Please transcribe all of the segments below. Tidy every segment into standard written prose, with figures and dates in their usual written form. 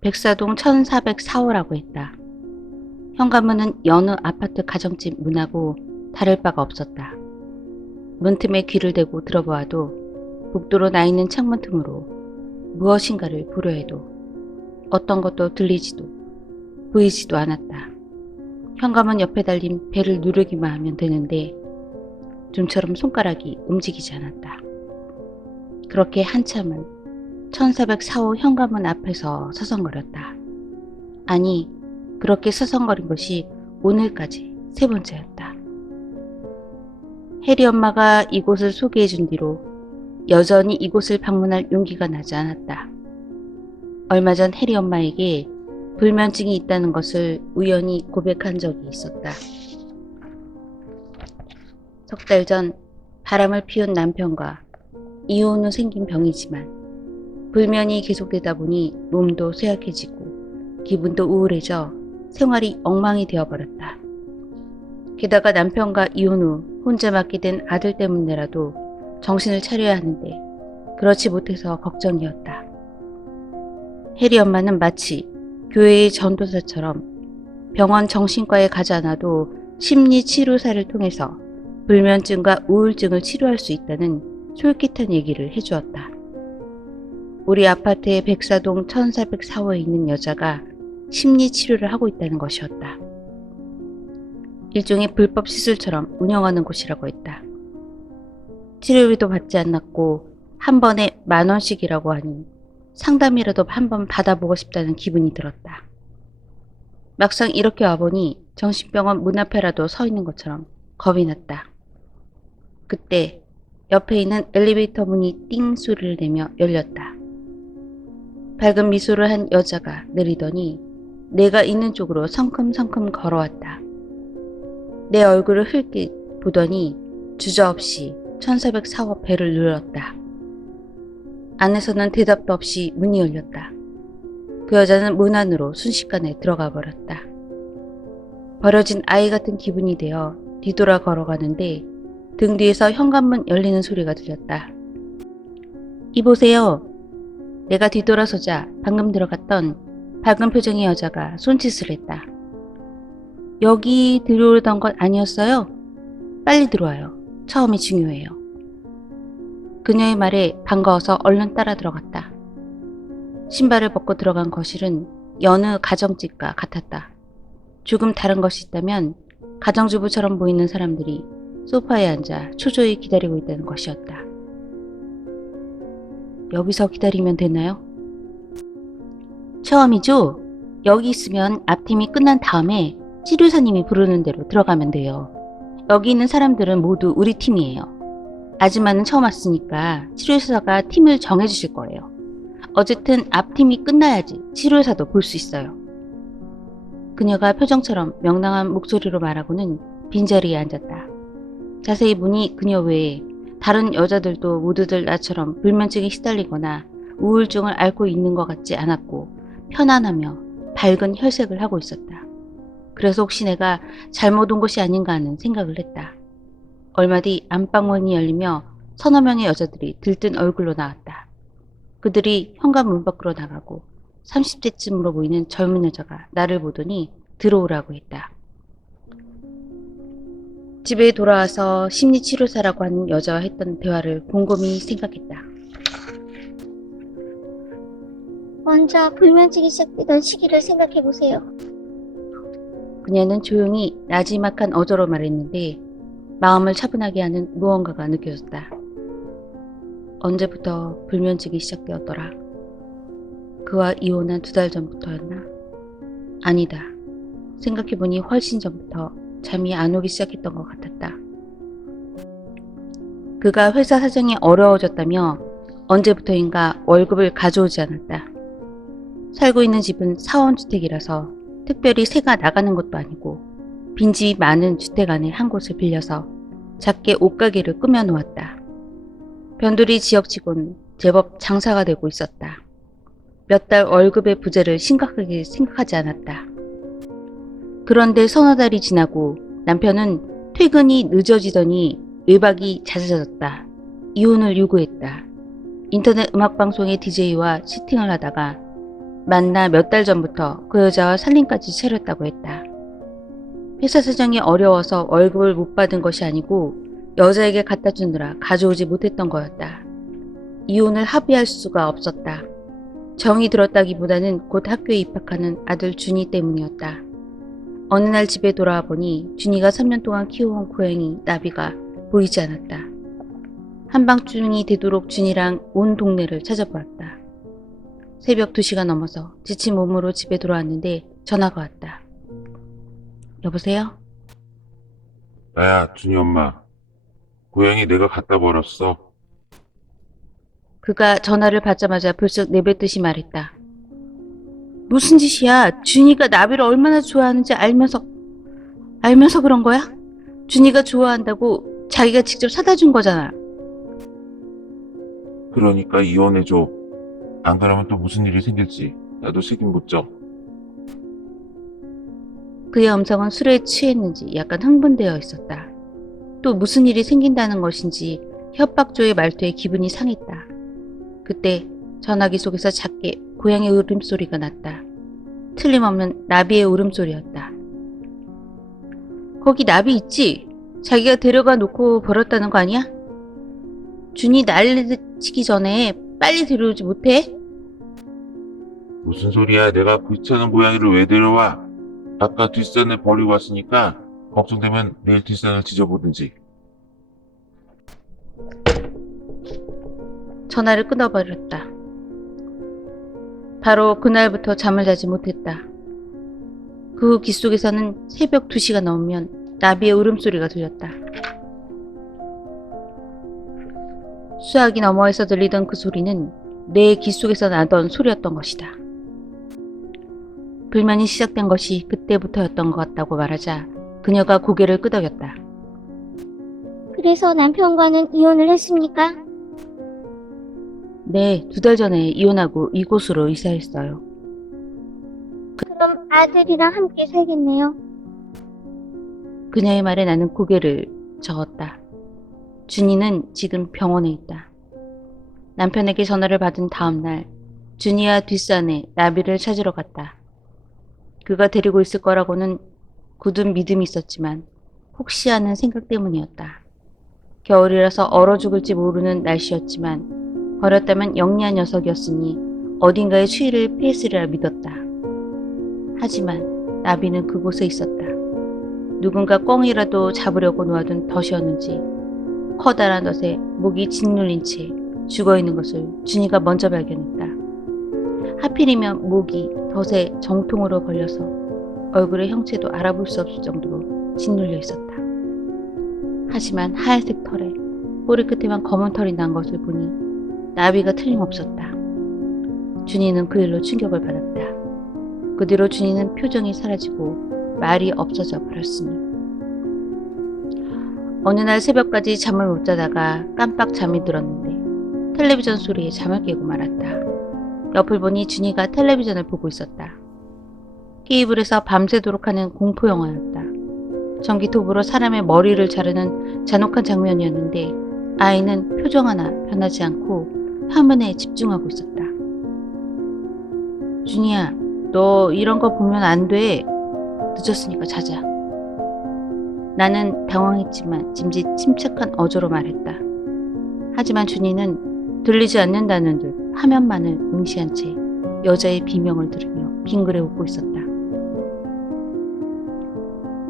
백사동 1404호라고 했다. 현관문은 여느 아파트 가정집 문하고 다를 바가 없었다. 문틈에 귀를 대고 들어보아도 복도로 나 있는 창문 틈으로 무엇인가를 보려 해도 어떤 것도 들리지도 보이지도 않았다. 현관문 옆에 달린 벨을 누르기만 하면 되는데 좀처럼 손가락이 움직이지 않았다. 그렇게 한참을 1404호 현관문 앞에서 서성거렸다. 아니, 그렇게 서성거린 것이 오늘까지 세 번째였다. 혜리 엄마가 이곳을 소개해 준 뒤로 여전히 이곳을 방문할 용기가 나지 않았다. 얼마 전 혜리 엄마에게 불면증이 있다는 것을 우연히 고백한 적이 있었다. 석 달 전 바람을 피운 남편과 이혼 후 생긴 병이지만 불면이 계속되다 보니 몸도 쇠약해지고 기분도 우울해져 생활이 엉망이 되어버렸다. 게다가 남편과 이혼 후 혼자 맡게 된 아들 때문에라도 정신을 차려야 하는데 그렇지 못해서 걱정이었다. 혜리 엄마는 마치 교회의 전도사처럼 병원 정신과에 가지 않아도 심리치료사를 통해서 불면증과 우울증을 치료할 수 있다는 솔깃한 얘기를 해주었다. 우리 아파트의 백사동 1404호에 있는 여자가 심리치료를 하고 있다는 것이었다. 일종의 불법 시술처럼 운영하는 곳이라고 했다. 치료비도 받지 않았고 한 번에 10,000원씩이라고 하니 상담이라도 한번 받아보고 싶다는 기분이 들었다. 막상 이렇게 와보니 정신병원 문 앞에라도 서 있는 것처럼 겁이 났다. 그때 옆에 있는 엘리베이터 문이 띵 소리를 내며 열렸다. 밝은 미소를 한 여자가 내리더니 내가 있는 쪽으로 성큼성큼 걸어왔다. 내 얼굴을 흘낏 보더니 주저없이 1404호 벨을 눌렀다. 안에서는 대답도 없이 문이 열렸다. 그 여자는 문 안으로 순식간에 들어가 버렸다. 버려진 아이 같은 기분이 되어 뒤돌아 걸어가는데 등 뒤에서 현관문 열리는 소리가 들렸다. 이보세요. 내가 뒤돌아서자 방금 들어갔던 밝은 표정의 여자가 손짓을 했다. 여기 들어오던 건 아니었어요? 빨리 들어와요. 처음이 중요해요. 그녀의 말에 반가워서 얼른 따라 들어갔다. 신발을 벗고 들어간 거실은 여느 가정집과 같았다. 조금 다른 것이 있다면 가정주부처럼 보이는 사람들이 소파에 앉아 초조히 기다리고 있다는 것이었다. 여기서 기다리면 되나요? 처음이죠? 여기 있으면 앞팀이 끝난 다음에 치료사님이 부르는 대로 들어가면 돼요. 여기 있는 사람들은 모두 우리 팀이에요. 아줌마는 처음 왔으니까 치료사가 팀을 정해주실 거예요. 어쨌든 앞팀이 끝나야지 치료사도 볼 수 있어요. 그녀가 표정처럼 명랑한 목소리로 말하고는 빈자리에 앉았다. 자세히 보니 그녀 외에 다른 여자들도 모두들 나처럼 불면증에 시달리거나 우울증을 앓고 있는 것 같지 않았고 편안하며 밝은 혈색을 하고 있었다. 그래서 혹시 내가 잘못 온 것이 아닌가 하는 생각을 했다. 얼마 뒤 안방문이 열리며 서너 명의 여자들이 들뜬 얼굴로 나왔다. 그들이 현관문 밖으로 나가고 30대쯤으로 보이는 젊은 여자가 나를 보더니 들어오라고 했다. 집에 돌아와서 심리치료사라고 하는 여자와 했던 대화를 곰곰이 생각했다. 먼저 불면증이 시작되던 시기를 생각해보세요. 그녀는 조용히 나지막한 어조로 말했는데 마음을 차분하게 하는 무언가가 느껴졌다. 언제부터 불면증이 시작되었더라? 그와 이혼한 2달 전부터였나? 아니다. 생각해보니 훨씬 전부터 잠이 안 오기 시작했던 것 같았다. 그가 회사 사정이 어려워졌다며 언제부터인가 월급을 가져오지 않았다. 살고 있는 집은 사원주택이라서 특별히 새가 나가는 것도 아니고 빈집이 많은 주택 안에 한 곳을 빌려서 작게 옷가게를 꾸며놓았다. 변두리 지역치곤 제법 장사가 되고 있었다. 몇 달 월급의 부재를 심각하게 생각하지 않았다. 그런데 서너 달이 지나고 남편은 퇴근이 늦어지더니 외박이 잦아졌다. 이혼을 요구했다. 인터넷 음악방송의 DJ와 채팅을 하다가 만나 몇 달 전부터 그 여자와 살림까지 차렸다고 했다. 회사 사정이 어려워서 월급을 못 받은 것이 아니고 여자에게 갖다 주느라 가져오지 못했던 거였다. 이혼을 합의할 수가 없었다. 정이 들었다기보다는 곧 학교에 입학하는 아들 준이 때문이었다. 어느 날 집에 돌아와 보니 준이가 3년 동안 키워온 고양이 나비가 보이지 않았다. 한밤중이 되도록 준이랑 온 동네를 찾아보았다. 새벽 2시가 넘어서 지친 몸으로 집에 돌아왔는데 전화가 왔다. 여보세요? 나야, 준이 엄마. 고양이 내가 갖다 버렸어. 그가 전화를 받자마자 불쑥 내뱉듯이 말했다. 무슨 짓이야? 준이가 나비를 얼마나 좋아하는지 알면서 그런 거야? 준이가 좋아한다고 자기가 직접 사다 준 거잖아. 그러니까 이혼해줘. 안 그러면 또 무슨 일이 생길지 나도 책임 못 져. 그의 음성은 술에 취했는지 약간 흥분되어 있었다. 또 무슨 일이 생긴다는 것인지 협박조의 말투에 기분이 상했다. 그때 전화기 속에서 작게 고양이 울음소리가 났다. 틀림없는 나비의 울음소리였다. 거기 나비 있지? 자기가 데려가 놓고 버렸다는 거 아니야? 준이 난리치기 전에 빨리 데려오지 못해? 무슨 소리야? 내가 귀찮은 고양이를 왜 데려와? 아까 뒷산에 버리고 왔으니까 걱정되면 내일 뒷산을 지져보든지. 전화를 끊어버렸다. 바로 그날부터 잠을 자지 못했다. 그 후 귓속에서는 새벽 2시가 넘으면 나비의 울음소리가 들렸다. 수화기 너머에서 들리던 그 소리는 내 귓속에서 나던 소리였던 것이다. 불만이 시작된 것이 그때부터였던 것 같다고 말하자 그녀가 고개를 끄덕였다. 그래서 남편과는 이혼을 했습니까? 네, 2달 전에 이혼하고 이곳으로 이사했어요. 그럼 아들이랑 함께 살겠네요. 그녀의 말에 나는 고개를 저었다. 준이는 지금 병원에 있다. 남편에게 전화를 받은 다음 날 준이와 뒷산에 나비를 찾으러 갔다. 그가 데리고 있을 거라고는 굳은 믿음이 있었지만 혹시 하는 생각 때문이었다. 겨울이라서 얼어 죽을지 모르는 날씨였지만 버렸다면 영리한 녀석이었으니 어딘가에 추위를 피했으리라 믿었다. 하지만 나비는 그곳에 있었다. 누군가 꿩이라도 잡으려고 놓아둔 덫이었는지 커다란 덫에 목이 짓눌린 채 죽어있는 것을 준이가 먼저 발견했다. 하필이면 목이 덫에 정통으로 걸려서 얼굴의 형체도 알아볼 수 없을 정도로 짓눌려 있었다. 하지만 하얀색 털에 꼬리 끝에만 검은 털이 난 것을 보니 나비가 틀림없었다. 준이는 그 일로 충격을 받았다. 그 뒤로 준이는 표정이 사라지고 말이 없어져 버렸으니. 어느 날 새벽까지 잠을 못 자다가 깜빡 잠이 들었는데 텔레비전 소리에 잠을 깨고 말았다. 옆을 보니 준이가 텔레비전을 보고 있었다. 케이블에서 밤새도록 하는 공포영화였다. 전기톱으로 사람의 머리를 자르는 잔혹한 장면이었는데 아이는 표정 하나 변하지 않고 화면에 집중하고 있었다. 준이야, 너 이런 거 보면 안 돼. 늦었으니까 자자. 나는 당황했지만 짐짓 침착한 어조로 말했다. 하지만 준이는 들리지 않는다는 듯 화면만을 응시한 채 여자의 비명을 들으며 빙그레 웃고 있었다.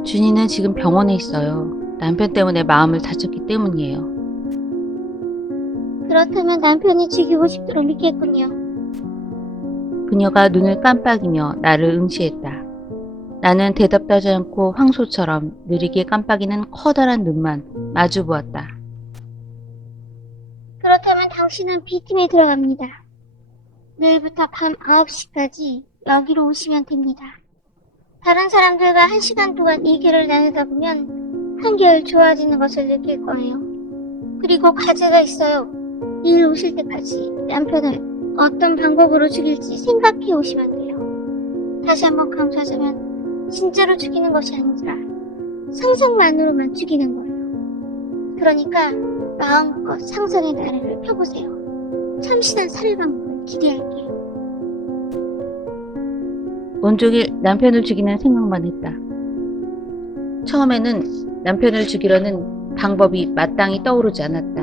준이는 지금 병원에 있어요. 남편 때문에 마음을 다쳤기 때문이에요. 그렇다면 남편이 죽이고 싶도록 믿겠군요. 그녀가 눈을 깜빡이며 나를 응시했다. 나는 대답하지 않고 황소처럼 느리게 깜빡이는 커다란 눈만 마주 보았다. 그렇다면 당신은 B팀에 들어갑니다. 내일부터 밤 9시까지 여기로 오시면 됩니다. 다른 사람들과 1시간 동안 얘기를 나누다 보면 한결 좋아지는 것을 느낄 거예요. 그리고 과제가 있어요. 내일 오실 때까지 남편을 어떤 방법으로 죽일지 생각해 오시면 돼요. 다시 한번 강조하자면 진짜로 죽이는 것이 아니라 상상만으로만 죽이는 거예요. 그러니까 마음껏 상상의 나래를 펴보세요. 참신한 살해 방법을 기대할게요. 온종일 남편을 죽이는 생각만 했다. 처음에는 남편을 죽이려는 방법이 마땅히 떠오르지 않았다.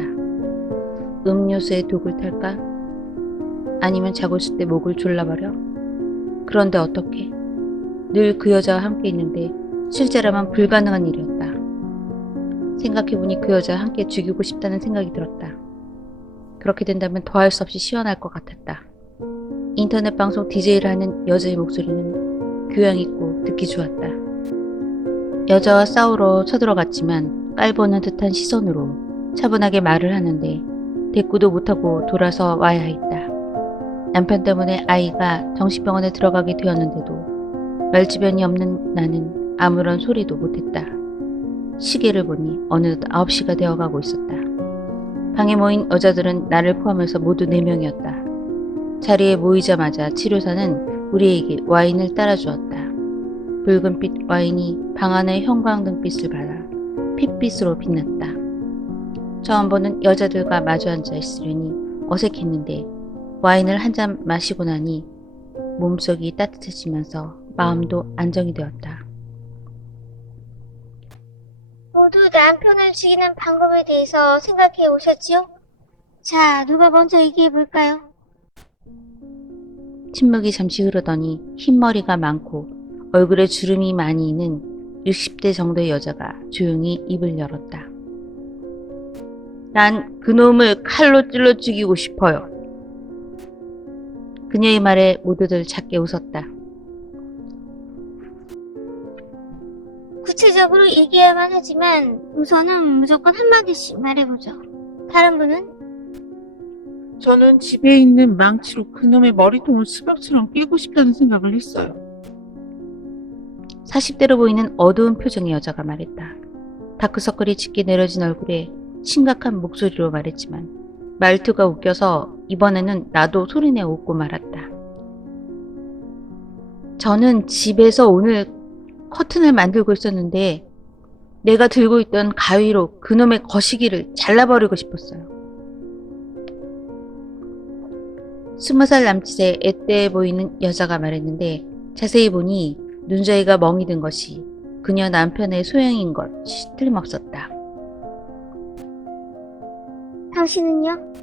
음료수에 독을 탈까? 아니면 자고 있을 때 목을 졸라버려? 그런데 어떻게? 늘 그 여자와 함께 있는데 실제라면 불가능한 일이었다. 생각해보니 그 여자와 함께 죽이고 싶다는 생각이 들었다. 그렇게 된다면 더할 수 없이 시원할 것 같았다. 인터넷 방송 DJ를 하는 여자의 목소리는 교양 있고 듣기 좋았다. 여자와 싸우러 쳐들어갔지만 깔보는 듯한 시선으로 차분하게 말을 하는데 대꾸도 못하고 돌아서 와야 했다. 남편 때문에 아이가 정신병원에 들어가게 되었는데도 말주변이 없는 나는 아무런 소리도 못했다. 시계를 보니 어느덧 9시가 되어가고 있었다. 방에 모인 여자들은 나를 포함해서 모두 4명이었다. 자리에 모이자마자 치료사는 우리에게 와인을 따라주었다. 붉은빛 와인이 방 안의 형광등빛을 받아 핏빛으로 빛났다. 처음 보는 여자들과 마주 앉아 있으려니 어색했는데 와인을 한 잔 마시고 나니 몸속이 따뜻해지면서 마음도 안정이 되었다. 모두 남편을 죽이는 방법에 대해서 생각해 오셨지요? 자, 누가 먼저 얘기해 볼까요? 침묵이 잠시 흐르더니 흰머리가 많고 얼굴에 주름이 많이 있는 60대 정도의 여자가 조용히 입을 열었다. 난 그놈을 칼로 찔러 죽이고 싶어요. 그녀의 말에 모두들 작게 웃었다. 구체적으로 얘기해야만 하지만 우선은 무조건 한마디씩 말해보죠. 다른 분은? 저는 집에 있는 망치로 그놈의 머리통을 수박처럼 깨고 싶다는 생각을 했어요. 40대로 보이는 어두운 표정의 여자가 말했다. 다크서클이 짙게 내려진 얼굴에 심각한 목소리로 말했지만 말투가 웃겨서 이번에는 나도 소리내어 웃고 말았다. 저는 집에서 오늘 커튼을 만들고 있었는데 내가 들고 있던 가위로 그놈의 거시기를 잘라버리고 싶었어요. 20살 남짓의 앳되어 보이는 여자가 말했는데 자세히 보니 눈저리가 멍이 든 것이 그녀 남편의 소영인 것이 틀림없었다. 당신은요?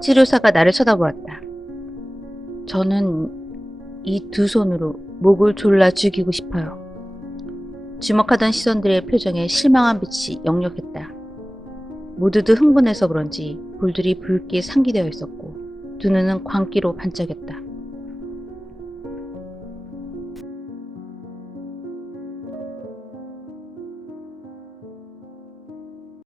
치료사가 나를 쳐다보았다. 저는 이 두 손으로 목을 졸라 죽이고 싶어요. 주목하던 시선들의 표정에 실망한 빛이 역력했다. 모두들 흥분해서 그런지 볼들이 붉게 상기되어 있었고 두 눈은 광기로 반짝였다.